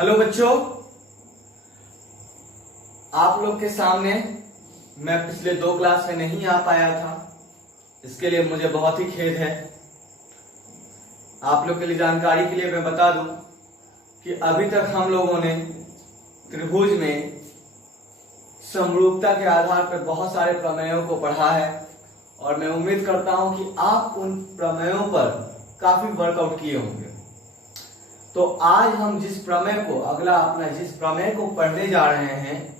Hello बच्चों, आप लोग के सामने मैं पिछले 2 क्लास में नहीं आ पाया था। इसके लिए मुझे बहुत ही खेद है। आप लोग के लिए जानकारी के लिए मैं बता दूं कि अभी तक हम लोगों ने त्रिभुज में समरूपता के आधार पर बहुत सारे प्रमेयों को पढ़ा है और मैं उम्मीद करता हूं कि आप उन प्रमेयों पर काफी वर्कआउट किए होंगे। तो आज हम जिस प्रमेय को जिस प्रमेय को पढ़ने जा रहे हैं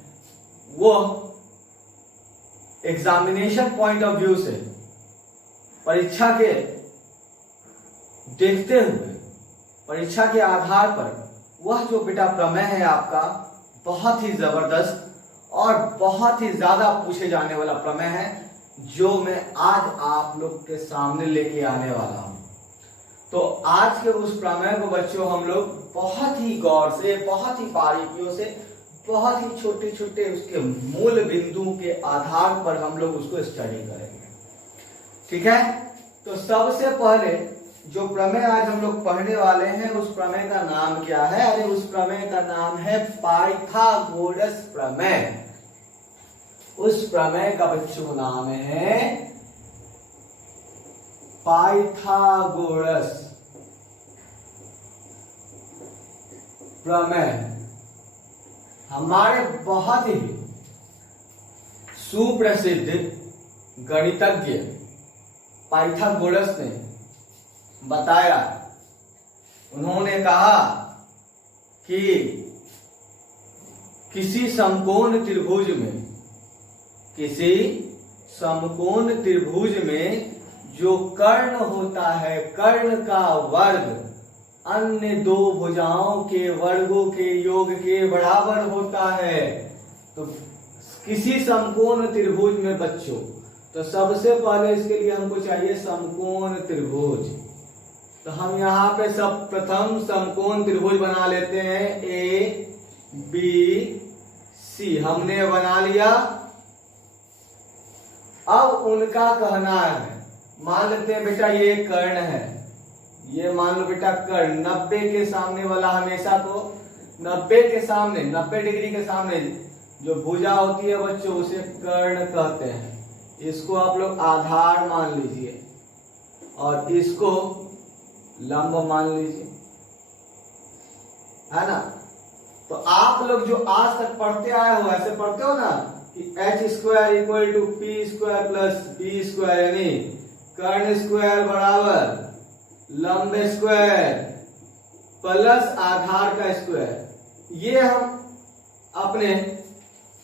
वो एग्जामिनेशन पॉइंट ऑफ व्यू से, परीक्षा के देखते हुए, परीक्षा के आधार पर वह जो बेटा प्रमेय है आपका बहुत ही जबरदस्त और बहुत ही ज्यादा पूछे जाने वाला प्रमेय है, जो मैं आज आप लोग के सामने लेके आने वाला हूं। तो आज के उस प्रमेय को बच्चों हम लोग बहुत ही गौर से, बहुत ही बारीकियों से, बहुत ही छोटे छोटे उसके मूल बिंदुओं के आधार पर हम लोग उसको स्टडी करेंगे। ठीक है, तो सबसे पहले जो प्रमेय आज हम लोग पढ़ने वाले हैं उस प्रमेय का नाम क्या है? अरे उस प्रमेय का नाम है पाइथागोरस प्रमेय। उस प्रमेय का बच्चों नाम है पाइथागोरस प्रमेय। हमारे बहुत ही सुप्रसिद्ध गणितज्ञ पाइथागोरस ने बताया, उन्होंने कहा कि किसी समकोण त्रिभुज में जो कर्ण होता है, कर्ण का वर्ग अन्य दो भुजाओं के वर्गों के योग के बराबर होता है। तो किसी समकोण त्रिभुज में बच्चों, तो सबसे पहले इसके लिए हमको चाहिए समकोण त्रिभुज। तो हम यहाँ पे सब प्रथम समकोण त्रिभुज बना लेते हैं। ए बी सी हमने बना लिया। अब उनका कहना है, मान लेते हैं बेटा ये कर्ण है, ये मान लो बेटा कर्ण 90 के सामने वाला, हमेशा तो 90 के सामने, 90 डिग्री के सामने जो भुजा होती है बच्चों उसे कर्ण कहते हैं। इसको आप लोग आधार मान लीजिए और इसको लंब मान लीजिए, है ना। तो आप लोग जो आज तक पढ़ते आए हो, ऐसे पढ़ते हो ना कि h² equal to p² plus b², यानी कर्ण स्क्वायर बराबर लंब स्क्वायर प्लस आधार का स्क्वायर। ये हम अपने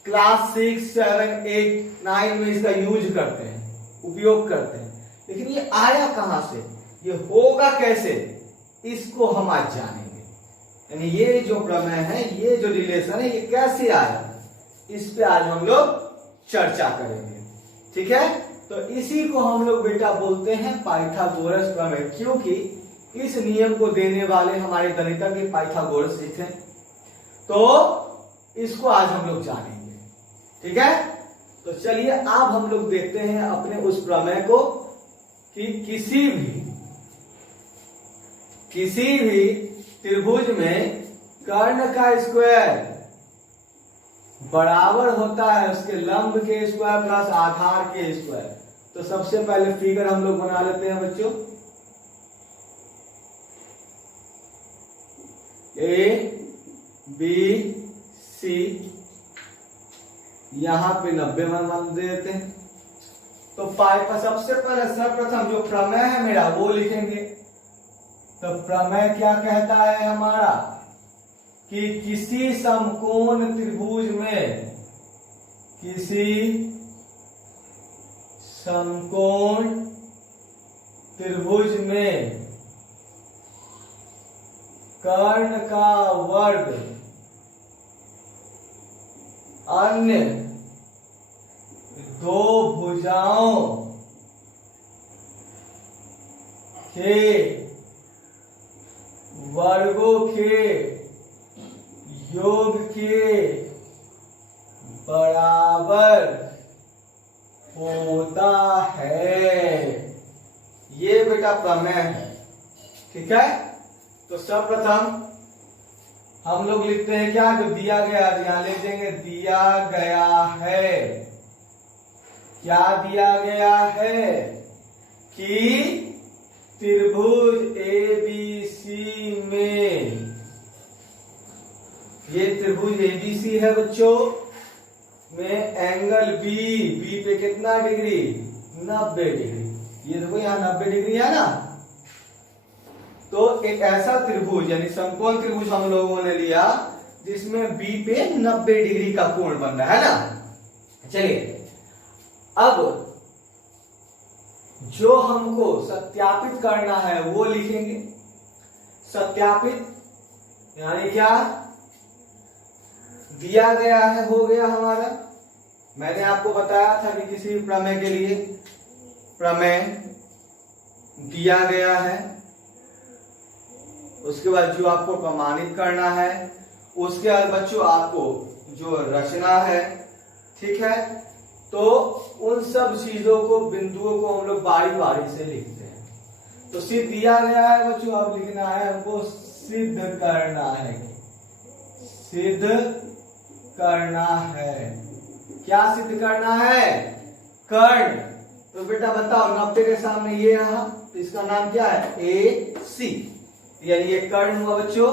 क्लास 6, 7, 8, 9 में इसका यूज करते हैं, उपयोग करते हैं। लेकिन ये आया कहां से, ये होगा कैसे, इसको हम आज जानेंगे। यानी ये जो प्रमेय है, ये जो रिलेशन है, ये कैसे आया, इस पे आज हम लोग चर्चा करेंगे। ठीक है, तो इसी को हम लोग बेटा बोलते हैं पाइथागोरस प्रमेय, क्योंकि इस नियम को देने वाले हमारे गणितज्ञ पाइथागोरस जी थे। तो इसको आज हम लोग जानेंगे। ठीक है, तो चलिए अब हम लोग देखते हैं अपने उस प्रमेय को कि किसी भी त्रिभुज में कर्ण का स्क्वायर बराबर होता है उसके लंब के स्क्वायर प्लस आधार के स्क्वायर। तो सबसे पहले फिगर हम लोग बना लेते हैं बच्चों। ए बी सी, यहां पे 90 मान दे देते हैं। तो सबसे पहले सर्वप्रथम जो प्रमेय है मेरा वो लिखेंगे। तो प्रमेय क्या कहता है हमारा कि किसी समकोण त्रिभुज में, किसी समकोण त्रिभुज में कर्ण का वर्ग अन्य दो भुजाओं के वर्गों के योग के बराबर होता है। ये बेटा प्रमेय है। ठीक है, तो सर्वप्रथम हम लोग लिखते हैं क्या, जो दिया गया, यहां लिख देंगे दिया गया है। क्या दिया गया है कि त्रिभुज एबीसी में, ये त्रिभुज एबीसी है बच्चों, में एंगल बी पे कितना डिग्री, 90 डिग्री। ये देखो यहाँ 90 डिग्री है ना। तो एक ऐसा त्रिभुज यानी समकोण त्रिभुज हम लोगों ने लिया जिसमें बी पे 90 डिग्री का कोण बन रहा है ना। चलिए अब जो हमको सत्यापित करना है वो लिखेंगे। सत्यापित यानी क्या, दिया गया है, हो गया हमारा। मैंने आपको बताया था कि किसी भी प्रमेय के लिए प्रमेय दिया गया है, उसके बाद जो आपको प्रमाणित करना है, उसके बाद बच्चों आपको जो रचना है, ठीक है। तो उन सब चीजों को, बिंदुओं को हम लोग बारी बारी से लिखते हैं। तो सिद्ध दिया गया है बच्चों, अब लिखना है हमको सिद्ध करना है। सिद्ध करना है, क्या सिद्ध करना है, कर्ण। तो बेटा बताओ 90 के सामने ये रहा, तो इसका नाम क्या है, ए सी, यानी ये कर्ण हुआ बच्चों।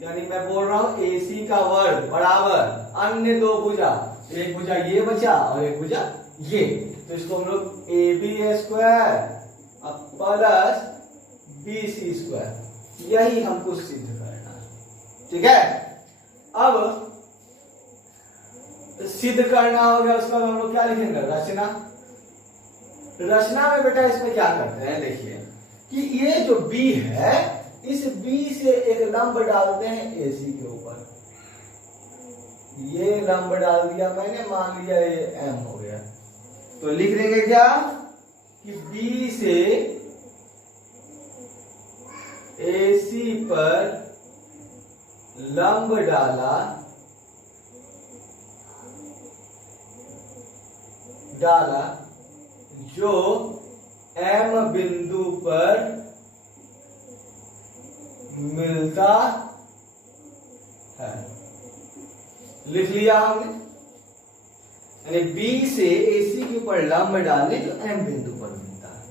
यानी मैं बोल रहा हूं AC का वर्ग बराबर अन्य दो भुजा, एक भुजा ये बचा और एक भुजा ये, तो इसको हम लोग AB square plus BC square, यही हमको सिद्ध करना है, ठीक है। अब सिद्ध करना हो गया, उसका हम लोग क्या लिखेंगे, रचना। रचना में बेटा इसमें क्या करते हैं, देखिए कि ये जो B है, इस B से एक लंब डालते हैं AC के ऊपर। ये लंब डाल दिया मैंने, मान लिया ये M हो गया। तो लिख देंगे क्या कि B से AC पर लंब डाला जो M बिंदु पर मिलता है। लिख लिया हमने, यानी B से AC के ऊपर लंब डाले जो M बिंदु पर मिलता है।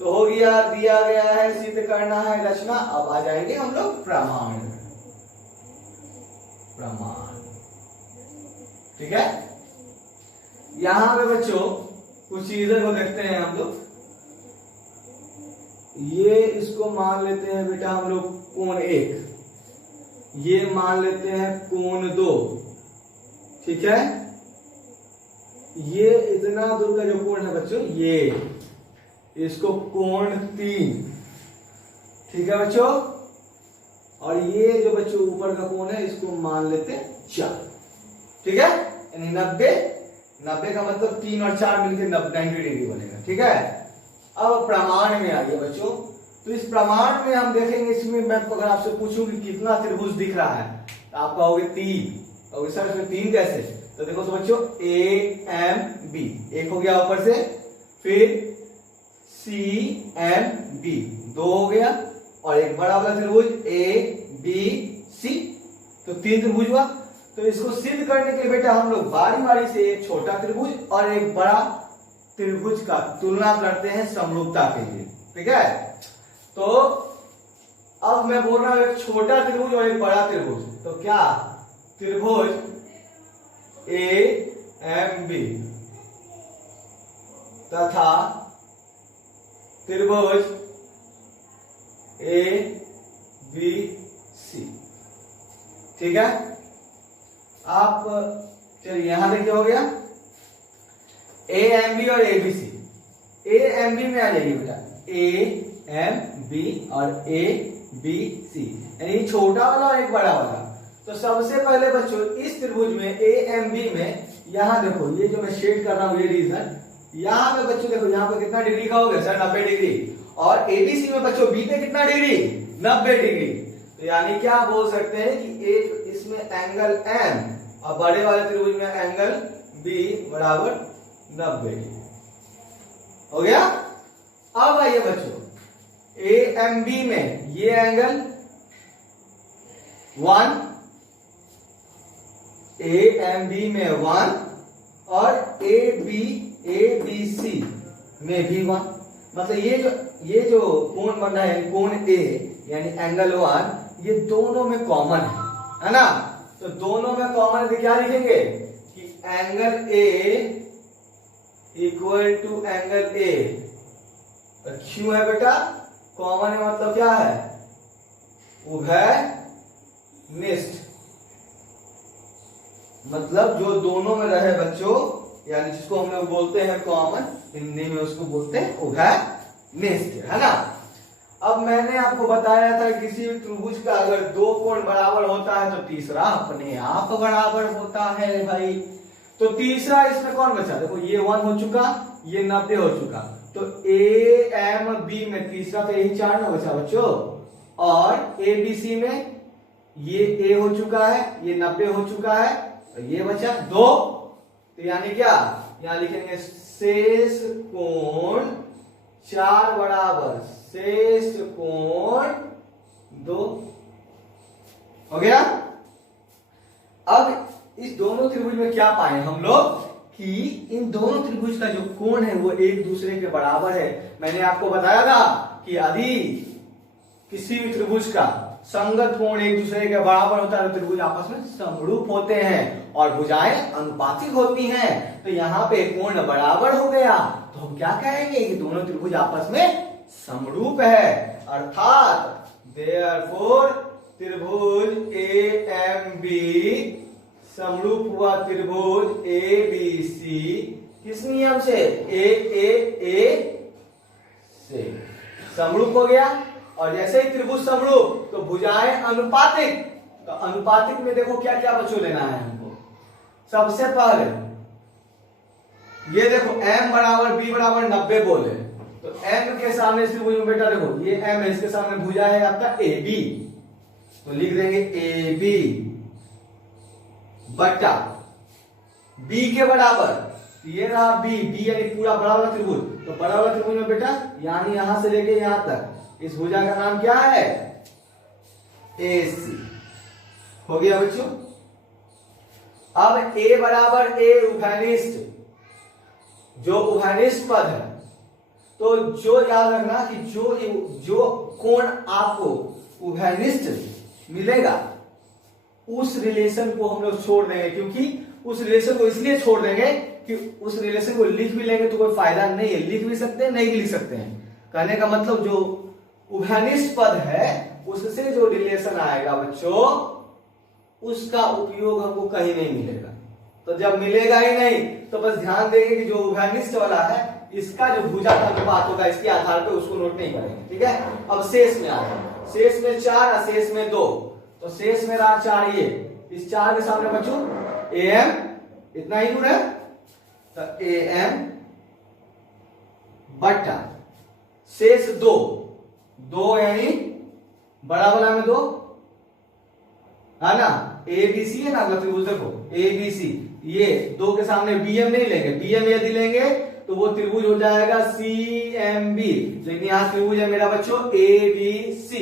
तो हो गया, दिया गया है, सिद्ध करना है, रचना। अब आ जाएंगे हम लोग प्रमाण। ठीक है। यहां पे बच्चों कुछ चीजें को देखते हैं हम लोग। ये इसको मान लेते हैं बेटा हम लोग कोण 1, ये मान लेते हैं कोण 2, ठीक है। ये इतना दूर का जो कोण है बच्चों, ये इसको कोण 3, ठीक है बच्चों। और ये जो बच्चों ऊपर का कोण है, इसको मान लेते हैं 4, ठीक है। यानी 90 का मतलब 3 और 4 मिलकर 90 डिग्री बनेगा, ठीक है। अब प्रमाण में आ गया बच्चों। तो इस प्रमाण में हम देखेंगे, इसमें मैं अगर आपसे पूछूं कि कितना त्रिभुज दिख रहा है, तो आप कहोगे 3। और सर इसमें 3 कैसे? तो देखो तो बच्चों AMB एक हो गया ऊपर से, फिर CMB 2 हो गया, और एक बड़ा वाला त्रिभुज ABC, तो 3 त्रिभुज हुआ। तो इसको सिद्ध करने के लिए बेटा हम लोग बारी बारी से एक छोटा त्रिभुज और एक बड़ा त्रिभुज का तुलना करते हैं समरूपता के लिए, ठीक है। तो अब मैं बोल रहा हूं एक छोटा त्रिभुज और एक बड़ा त्रिभुज, तो क्या त्रिभुज AMB तथा त्रिभुज ABC, ठीक है। आप चलिए यहां देखिए, हो गया AMB और ABC। AMB में आ जाइए बेटा, AMB और ABC, यानी छोटा वाला और एक बड़ा वाला। तो सबसे पहले बच्चों इस त्रिभुज में AMB में, यहां देखो ये जो मैं शेड कर रहा हूं ये रीजन, यहां पे बच्चों देखो यहां पे कितना डिग्री का हो गया सर, 90 डिग्री। और ABC में बच्चों B पे कितना डिग्री, 90 डिग्री। तो यानी क्या बोल सकते हैं कि एक इसमें एंगल M और बड़े वाले त्रिभुज में एंगल B बराबर 90 डिग्री हो गया। अब आइए बच्चों AMB में ये एंगल 1, ए एम बी में 1 और ए बी सी में भी 1। मतलब ये जो कोण बन रहा है कोण ए यानी एंगल 1, ये दोनों में कॉमन है ना। तो दोनों में कॉमन है, क्या लिखेंगे कि angle A equal to angle A. क्यों है बेटा कॉमन है, मतलब क्या है, उभयनिष्ठ, मतलब जो दोनों में रहे बच्चों, यानी जिसको हम लोग बोलते हैं कॉमन, हिंदी में उसको बोलते हैं उभयनिष्ठ, है ना। अब मैंने आपको बताया था किसी भी त्रिभुज का अगर दो कोण बराबर होता है तो तीसरा अपने आप बराबर होता है भाई। तो तीसरा इसमें कौन बचा, देखो ये 1 हो चुका, ये 90 हो चुका, तो ए एम बी में तीसरा तो यही 4 ना बचा बच्चों, और ए बी सी में ये ए हो चुका है, ये 90 हो चुका है, और ये बचा 2। तो यानी क्या, यहां लिखेंगे शेष कोण 4 बराबर शेष कोण 2 हो गया। अब इस दोनों त्रिभुज में क्या पाए हम लोग कि इन दोनों त्रिभुज का जो कोण है वो एक दूसरे के बराबर है। मैंने आपको बताया था कि यदि किसी भी त्रिभुज का संगत कोण एक दूसरे के बराबर होता है तो त्रिभुज आपस में समरूप होते हैं और भुजाएं अनुपातिक होती हैं। तो यहाँ पे कोण बराबर हो गया तो हम क्या कहेंगे कि दोनों त्रिभुज आपस में समरूप है, अर्थात देयरफॉर त्रिभुज ए एम बी समरूप हुआ त्रिभुज ए बी सी किस नियम से, ए से समरूप हो गया। और जैसे ही त्रिभुज समरूप तो भुजाएं अनुपातिक, तो अनुपातिक में देखो क्या क्या बच्चों लेना है हमको। सबसे पहले ये देखो m बराबर b बराबर 90 बोले तो m के सामने इस त्रिभुज में बेटा देखो ये m है, इसके सामने भुजा है आपका ए बी, तो लिख देंगे ए बी बटा b के बराबर ये रहा b यानी पूरा बड़ा वाला त्रिभुज। तो बड़ा वाला त्रिभुज में बेटा यानी यहां से लेके यहां तक इस भुजा का नाम क्या है, ए सी हो गया बच्चों। अब a बराबर a उभयनिष्ठ, जो उभयनिष्ठ पद है, तो जो याद रखना कि जो कोण आपको उभयनिष्ठ मिलेगा उस रिलेशन को हम लोग छोड़ देंगे, क्योंकि उस रिलेशन को इसलिए छोड़ देंगे कि उस रिलेशन को लिख भी लेंगे तो कोई फायदा नहीं है, लिख भी सकते हैं नहीं भी लिख सकते हैं। कहने का मतलब जो उभयनिष्ठ पद है उससे जो रिलेशन आएगा बच्चों उसका उपयोग हमको कहीं नहीं मिलेगा। तो जब मिलेगा ही नहीं तो बस ध्यान देंगे कि जो उभयनिष्ठ वाला है इसका जो भुजा का अनुपात होगा इसके आधार पे उसको नोट नहीं करेंगे, ठीक है। अब शेष में आ जाए, शेष में 4 और शेष में 2, तो शेष में रहा 4, ये इस 4 के सामने बच्चों am इतना ही दूर है, तो am बटा शेष 2 यानी बड़ा वाला में 2 है ना, ए बी सी है ना, त्रिभुज देखो ए बी सी, ये 2 के सामने bm नहीं लेंगे, bm यदि लेंगे तो वो त्रिभुज हो जाएगा CMB, लेकिन यहां त्रिभुज है मेरा बच्चों ABC,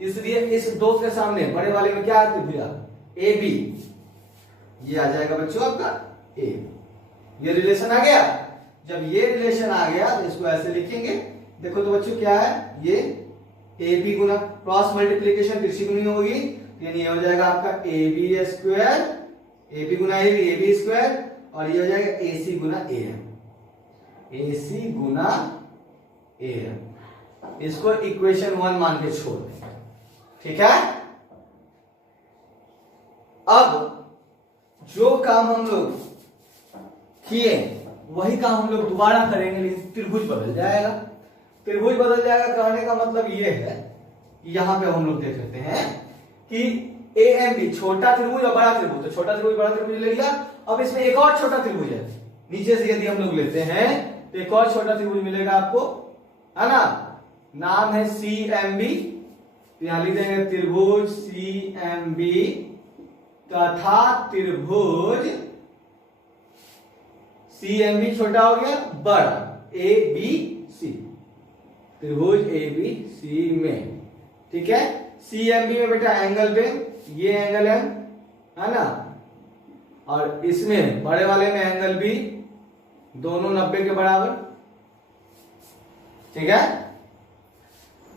इसलिए इस 2 के सामने बड़े वाले में क्या है त्रिभुज AB, ये आ जाएगा बच्चों आपका A। ये रिलेशन आ गया। जब ये रिलेशन आ गया तो इसको ऐसे लिखेंगे, देखो तो बच्चों क्या है, ये AB गुना क्रॉस मल्टीप्लीकेशन तिरछी गुनी होगी, यानी ये हो जाएगा आपका AB स्क्वायर, AB गुना AB स्क्वायर, और ये हो जाएगा AC Guna AM, AC Guna AM। इसको इक्वेशन 1 मान के छोड़ देंगे, ठीक है। अब जो काम हम लोग किए वही काम हम लोग दोबारा करेंगे, लेकिन त्रिभुज बदल जाएगा। त्रिभुज बदल जाएगा कहने का मतलब ये है, यहां पे हम लोग देख लेते हैं कि AMB छोटा त्रिभुज और बड़ा त्रिभुज, तो छोटा त्रिभुज बड़ा त्रिभुज ले लिया। अब इसमें एक और छोटा त्रिभुज है, नीचे से यदि हम लोग लेते हैं तो एक और छोटा त्रिभुज मिलेगा आपको, है ना, नाम है CMB। तो यहां लिख देंगे त्रिभुज CMB तथा त्रिभुज CMB छोटा हो गया बड़ा ABC, त्रिभुज ABC में, ठीक है। CMB में बेटा एंगल पे ये एंगल एम, है ना, और इसमें बड़े वाले में एंगल बी, दोनों 90 के बराबर। ठीक है।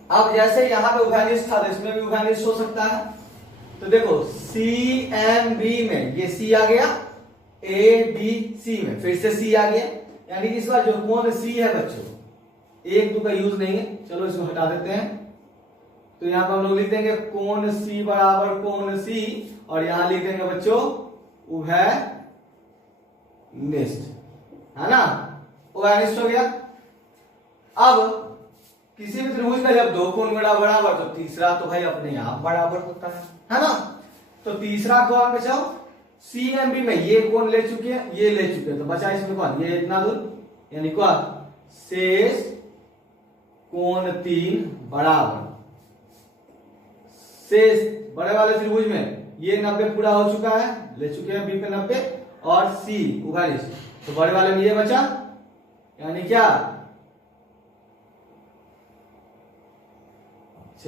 अब जैसे यहां पे उभयनिष्ठ था तो इसमें भी उभयनिष्ठ हो सकता है। तो देखो सी एम बी में ये सी आ गया, ए बी सी में फिर से सी आ गया, यानी कि इस बार जो कोण सी है बच्चों, एक दो का यूज नहीं है, चलो इसको हटा देते हैं। तो यहां पर हम लोग लिख देंगे कोण सी बराबर कोण सी, और यहां लिख देंगे बच्चों उभयनिष्ठ, है ना, उभयनिष्ठ हो गया। अब किसी भी त्रिभुज का जब दो कोण बराबर तो तीसरा तो भाई अपने आप बराबर होता है ना। तो तीसरा कौन बचाओ, सी एम बी में ये कोण ले चुके हैं, ये ले चुके हैं, तो बचा इसमें कौन, ये इतना दूर, यानी क्या, शेष कोण 3 बराबर, शेष बड़े वाले त्रिभुज में ये 90 पूरा हो चुका है, ले चुके हैं बी पे 90, और सी उभयनिष्ठ, तो बड़े वाले में ये बचा, यानी क्या,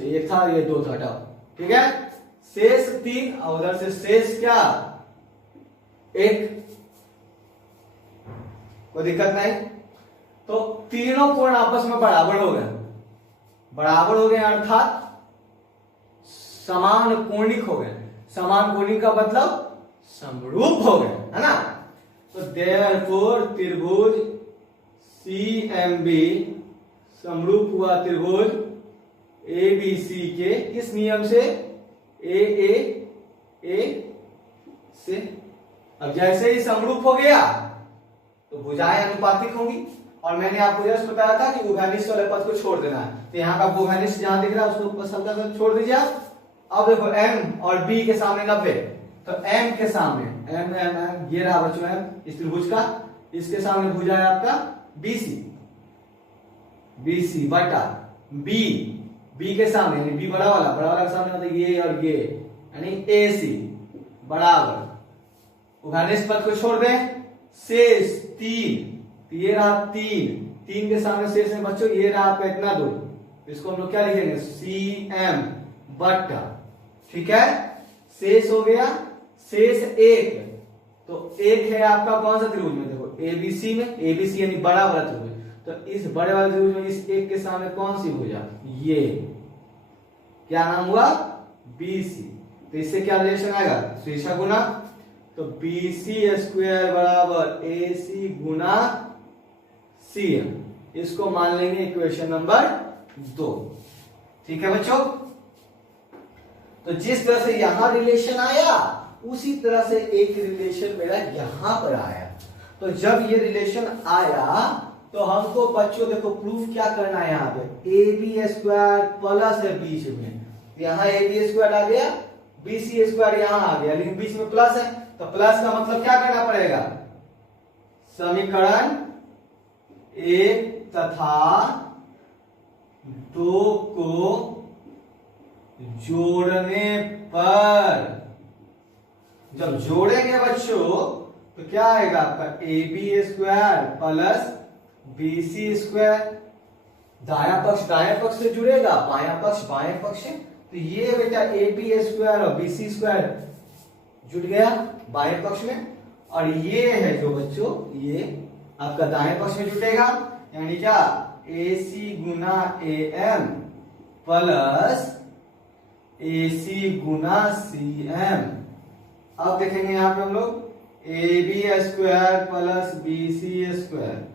एक था ये 2 था, हटाओ। ठीक है, शेष 3 और उधर से शेष क्या 1, कोई दिक्कत नहीं। तो तीनों कोण आपस में बराबर हो गए, बराबर हो गए अर्थात समान कोणिक हो गए। समान कोणिक का मतलब समरूप हो गए, है ना। तो देयरफॉर त्रिभुज CMB समरूप हुआ त्रिभुज ABC के किस नियम से, A से। अब जैसे ही समरूप हो गया तो भुजाएं अनुपातिक होंगी, और मैंने आपको जस्ट बताया था कि उभयनिष्ठ वाले पद को छोड़ देना है। तो यहाँ का उभयनिष्ठ जहां दिख रहा है उसको बस हल्का सा छोड़ दीजिए आप। अब देखो M और B के सामने 90, तो M के सामने M ये रहा बच्चों M इस त्रिभुज का, इसके सामने भुजा है आपका BC बटा B के सामने यानी B बड़ा वाला के सामने मतलब ये और ये, यानी AC बराबर, उभयनिष्ठ पद को छोड़ दें, शेष 3, तो ये रहा 3 के सामने शेष में बच्चों ये रहा आपका इतना दूर, इसको हम लोग क्या लिखेंगे, CM बटा, ठीक है, शेष हो गया, शेष 1, तो 1 है आपका कौन सा त्रिभुज में, देखो ABC में, ABC यानी बड़ा वाला त्रिभुज, तो इस बड़े वाले त्रिभुज में इस 1 के सामने कौन सी भुजा, ये क्या नाम हुआ, BC। तो इससे क्या रिलेशन आएगा, शीर्षक गुना, तो BC स्क्वायर बराबर AC गुना CM, इसको मान लेंगे इक्वेशन नंबर 2। ठीक है बच्चों। तो जिस तरह से यहां रिलेशन आया उसी तरह से एक रिलेशन मेरा यहां पर आया। तो जब ये रिलेशन आया तो हमको बच्चों देखो प्रूफ क्या करना है, यहाँ पे AB स्क्वायर प्लस है बीच में, यहाँ AB स्क्वायर आ गया, BC स्क्वायर यहाँ आ गया, लेकिन बीच में प्लस है, तो प्लस का मतलब क्या करना पड़ेगा, समीकरण 1 तथा 2 को जोड़ने पर, जब जोड़ेंगे बच्चों तो क्या आएगा आपका AB square plus BC square, दाया पक्ष से जुड़ेगा, बायां पक्ष बाएं पक्ष से, तो ये बेटा AB स्क्वायर और BC स्क्वायर जुड़ गया बाएं पक्ष में, और ये है जो बच्चों ये आपका दाएं पक्ष में जुटेगा, यानी क्या AC Guna AM plus AC Guna CM। अब देखेंगे यहां पे हम लोग AB square plus BC square,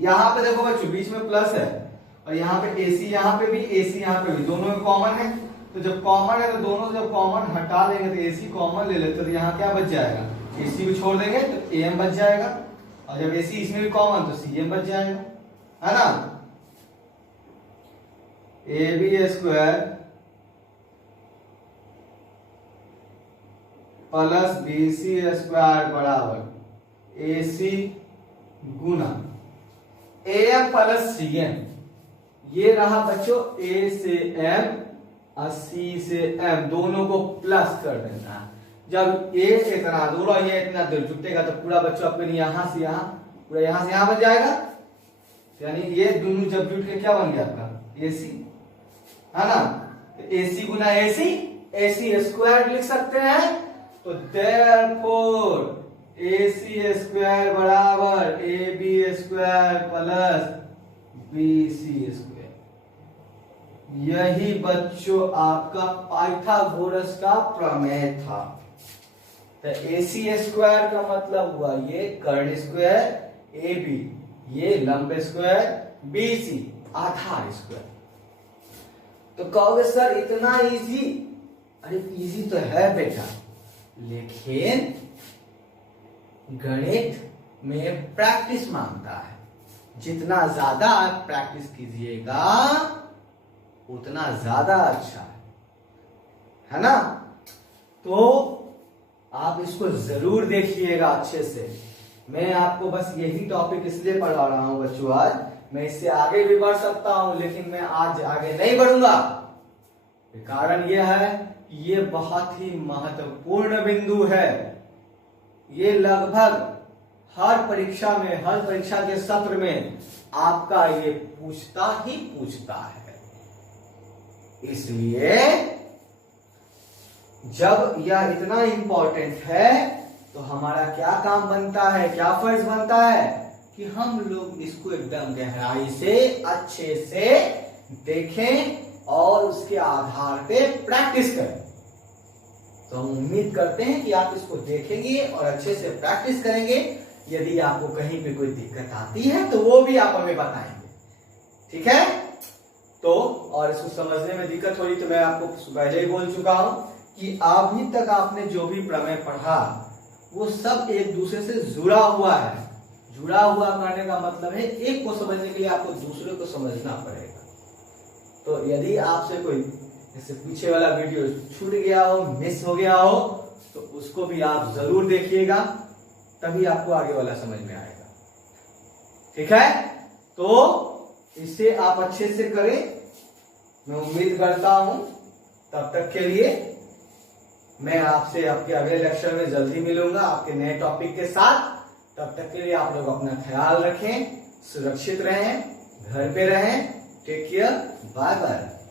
यहां पे देखो बच्चों बीच में प्लस है, और यहाँ पे AC यहाँ पे भी AC यहाँ पे भी, दोनों में कॉमन है, तो जब कॉमन है तो दोनों से जब कॉमन हटा देंगे तो AC कॉमन ले लेते, तो यहाँ क्या बच जाएगा, AC भी छोड़ देंगे तो AM बच जाएगा, और जब AC इसमें भी कॉमन तो CM बच जाएगा, है ना। AB square plus BC square बराबर AC Guna AM plus CM, ये रहा बच्चों A से M और C से M, दोनों को प्लस कर देना। जब A इतना दूर और ये इतना दूर जुटेगा तो पूरा बच्चों अपने यहां से यहां, पूरा यहां से यहां बन जाएगा, यानी ये दोनों जब जुट के क्या बन गया आपका AC, है ना। तो AC गुना AC AC स्क्वायर लिख सकते हैं। तो देयरफॉर AC स्क्वायर बराबर AB square plus BC square. यही बच्चों आपका पाइथागोरस का प्रमेय था। तो AC स्क्वायर का मतलब हुआ ये कर्ण स्क्वायर AB, ये लंब स्क्वायर BC, आधार स्क्वायर। तो कहोगे सर इतना इजी? अरे इजी तो है बेटा, लेकिन गणित में प्रैक्टिस मांगता है। जितना ज्यादा आप प्रैक्टिस कीजिएगा उतना ज्यादा अच्छा है ना? तो आप इसको जरूर देखिएगा अच्छे से। मैं आपको बस यही टॉपिक इसलिए पढ़ा रहा हूं बच्चों आज। मैं इससे आगे भी बढ़ सकता हूं, लेकिन मैं आज आगे नहीं बढ़ूंगा। कारण यह है कि ये बहुत ही महत्वपूर्ण बिंदु है। ये लगभग हर परीक्षा में, हर परीक्षा के सत्र में आपका ये पूछता ही पूछता है। इसलिए जब यह इतना इंपॉर्टेंट है तो हमारा क्या काम बनता है, क्या फर्ज बनता है कि हम लोग इसको एकदम गहराई से अच्छे से देखें और उसके आधार पे प्रैक्टिस करें। तो हम उम्मीद करते हैं कि आप इसको देखेंगे और अच्छे से प्रैक्टिस करेंगे। यदि आपको कहीं पे कोई दिक्कत आती है तो वो भी आप हमें बताएंगे, ठीक है? तो और इसको समझने में दिक्कत हो रही तो मैं आपको पहले ही बोल चुका हूं कि अभी तक आपने जो भी प्रमेय पढ़ा वो सब एक दूसरे से जुड़ा हुआ है। जुड़ा हुआ करने का मतलब है एक को समझने के लिए आपको दूसरे को समझना पड़ेगा। तो यदि आपसे कोई जैसे पीछे वाला वीडियो छूट गया हो, मिस हो गया हो, तो उसको भी आप जरूर देखिएगा, तभी आपको आगे वाला समझ में आएगा, ठीक है? तो इसे आप अच्छे से करें, मैं उम्मीद करता हूं। तब तक के लिए मैं आपसे आपके अगले लेक्चर में जल्दी मिलूंगा आपके नए टॉपिक के साथ। तब तक के लिए आप लोग अपना ख्याल रखें, सुरक्षित रहें, घर पे रहें। Take care, bye bye.